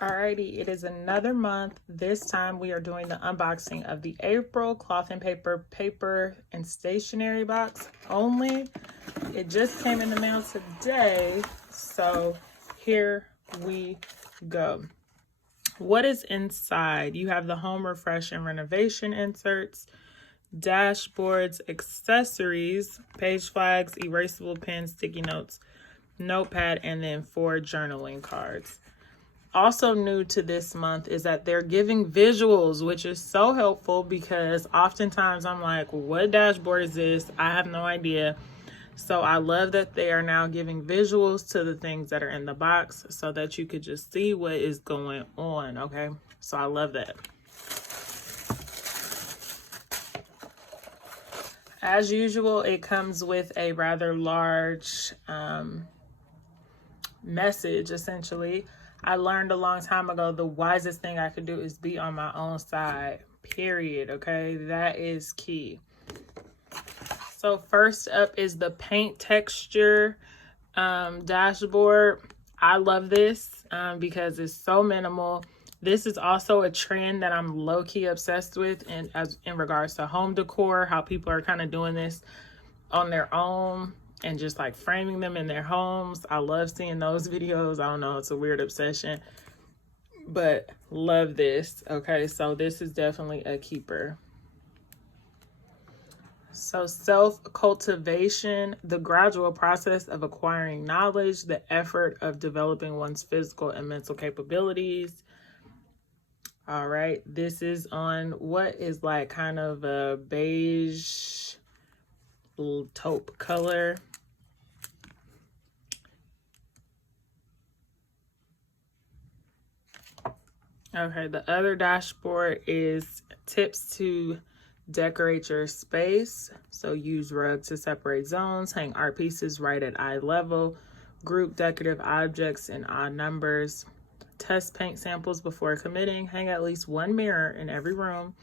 Alrighty, it is another month. This time we are doing the unboxing of the April cloth and paper and stationery box only. It just came in the mail today, so here we go. What is inside? You have the home refresh and renovation inserts, dashboards, accessories, page flags, erasable pens, sticky notes, notepad, and then 4 journaling cards. Also new to this month is that they're giving visuals, which is so helpful because oftentimes I'm like, what dashboard is this? I have no idea. So I love that they are now giving visuals to the things that are in the box so that you could just see what is going on, okay? So I love that. As usual, it comes with a rather large message, essentially. I learned a long time ago the wisest thing I could do is be on my own side, period, okay? That is key. So first up is the paint texture dashboard. I love this because it's so minimal. This is also a trend that I'm low-key obsessed with in regards to home decor, how people are kind of doing this on their own and just like framing them in their homes. I love seeing those videos. I don't know, it's a weird obsession, but love this. Okay, so this is definitely a keeper. So self-cultivation, the gradual process of acquiring knowledge, the effort of developing one's physical and mental capabilities. All right, this is on what is like kind of a beige taupe color. Okay, the other dashboard is tips to decorate your space. So use rugs to separate zones, hang art pieces right at eye level, group decorative objects in odd numbers, test paint samples before committing, hang at least 1 mirror in every room,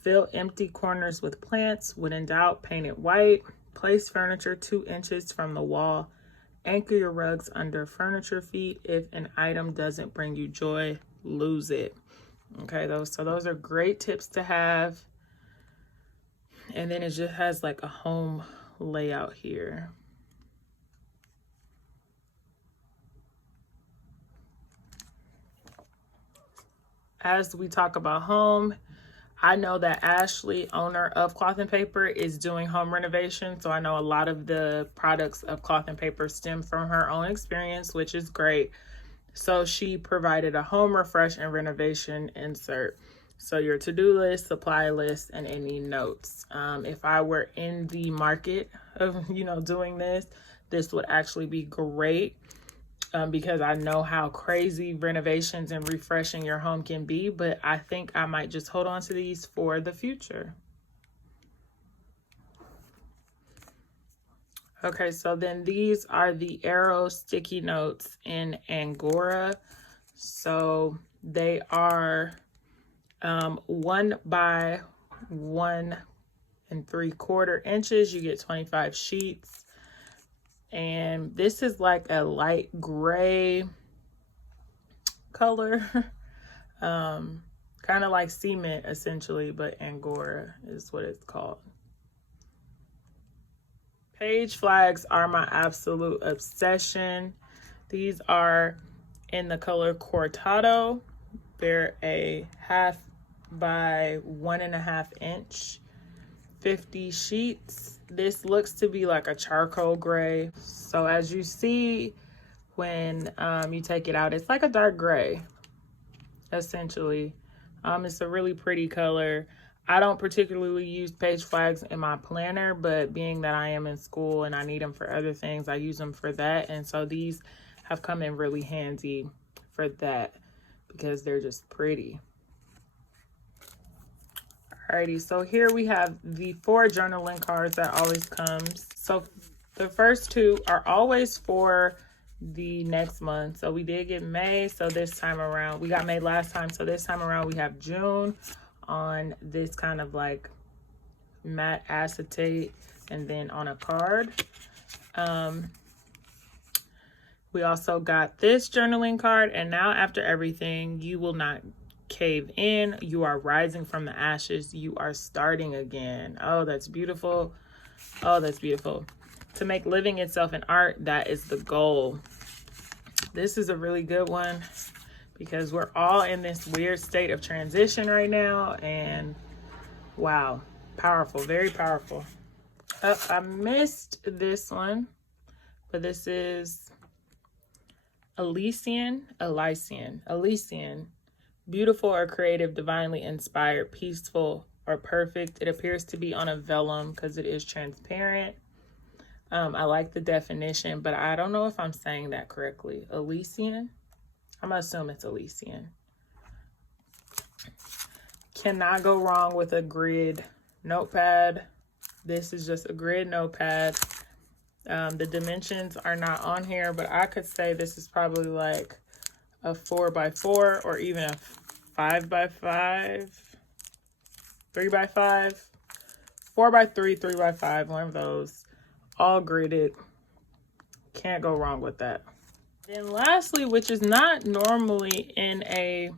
fill empty corners with plants, when in doubt, paint it white, place furniture 2 inches from the wall, anchor your rugs under furniture feet. If an item doesn't bring you joy, lose it. Okay, those are great tips to have. And then it just has like a home layout here. As we talk about home, I know that Ashley, owner of Cloth and Paper, is doing home renovation. So I know a lot of the products of Cloth and Paper stem from her own experience, which is great. So she provided a home refresh and renovation insert. So your to-do list, supply list, and any notes. If I were in the market of, doing this, this would actually be great because I know how crazy renovations and refreshing your home can be, but I think I might just hold on to these for the future. Okay, so then these are the Arrow sticky notes in Angora. So they are 1 by 1 3/4 inches. You get 25 sheets. And this is like a light gray color. Kind of like cement essentially, but Angora is what it's called. Page flags are my absolute obsession. These are in the color Cortado. They're a 1/2 by 1.5 inch, 50 sheets. This looks to be like a charcoal gray. So as you see, when you take it out, it's like a dark gray, essentially. It's a really pretty color. I don't particularly use page flags in my planner, but being that I am in school and I need them for other things, I use them for that. And so these have come in really handy for that because they're just pretty. Alrighty, so here we have the 4 journaling cards that always comes. So the first 2 are always for the next month. So we did get May, so this time around, we got May last time, so this time around we have June on this kind of like matte acetate and then on a card. We also got this journaling card. And now after everything, you will not cave in. You are rising from the ashes. You are starting again. Oh, that's beautiful. Oh, that's beautiful. To make living itself an art, that is the goal. This is a really good one because we're all in this weird state of transition right now. And wow, powerful, very powerful. Oh, I missed this one, but this is Elysian. Beautiful or creative, divinely inspired, peaceful or perfect. It appears to be on a vellum because it is transparent. I like the definition, but I don't know if I'm saying that correctly. Elysian? I'm gonna assume it's Elysian. Cannot go wrong with a grid notepad. This is just a grid notepad. The dimensions are not on here, but I could say this is probably like a 4x4 or even a 5x5, 3x5, 4x3, 3x5, one of those, all gridded. Can't go wrong with that. Then lastly, which is not normally in a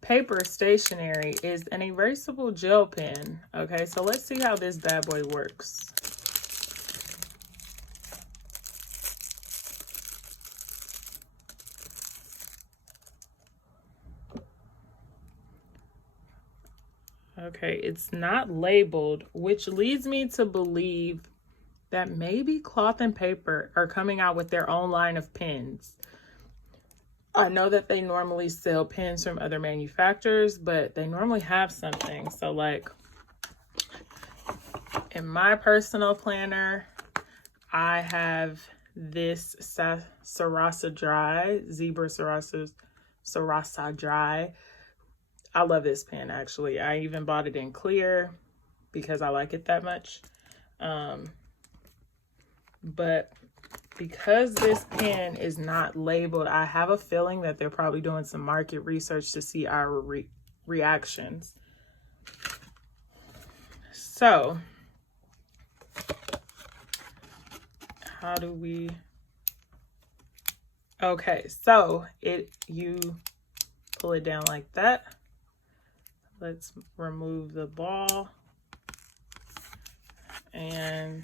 paper stationery, is an erasable gel pen. Okay, so let's see how this bad boy works. Okay, it's not labeled, which leads me to believe that maybe Cloth and Paper are coming out with their own line of pens. I know that they normally sell pens from other manufacturers, but they normally have something. So like in my personal planner, I have this Sarasa Dry, Zebra Sarasa Dry. I love this pen, actually. I even bought it in clear because I like it that much. But because this pen is not labeled, I have a feeling that they're probably doing some market research to see our reactions. So, how do we... Okay, so you pull it down like that. Let's remove the ball. And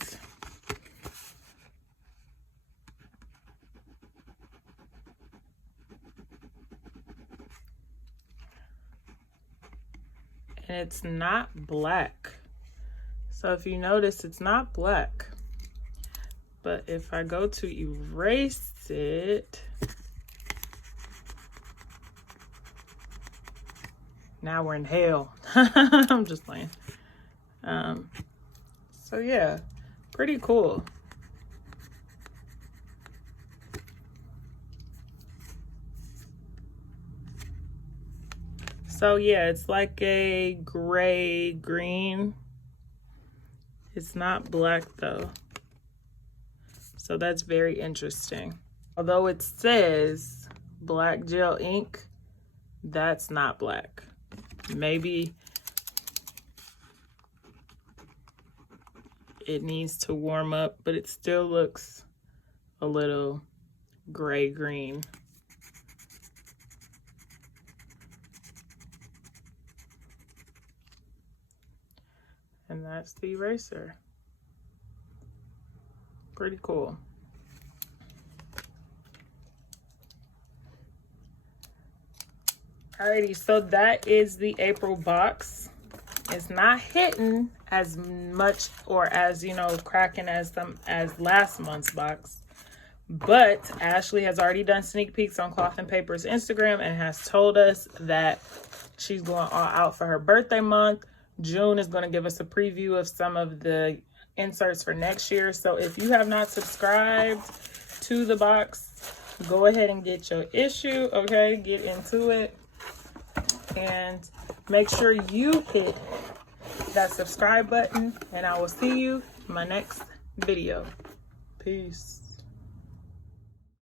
it's not black. So if you notice, it's not black. But if I go to erase it, now we're in hell. I'm just playing. So yeah, pretty cool. So yeah, it's like a gray green. It's not black though. So that's very interesting. Although it says black gel ink, that's not black. Maybe it needs to warm up, but it still looks a little gray green. And that's the eraser. Pretty cool. Alrighty, so that is the April box. It's not hitting as much or as, you know, cracking as last month's box. But Ashley has already done sneak peeks on Cloth and Paper's Instagram and has told us that she's going all out for her birthday month. June is going to give us a preview of some of the inserts for next year. So if you have not subscribed to the box, go ahead and get your issue, okay? Get into it. And make sure you hit that subscribe button, and I will see you in my next video. Peace.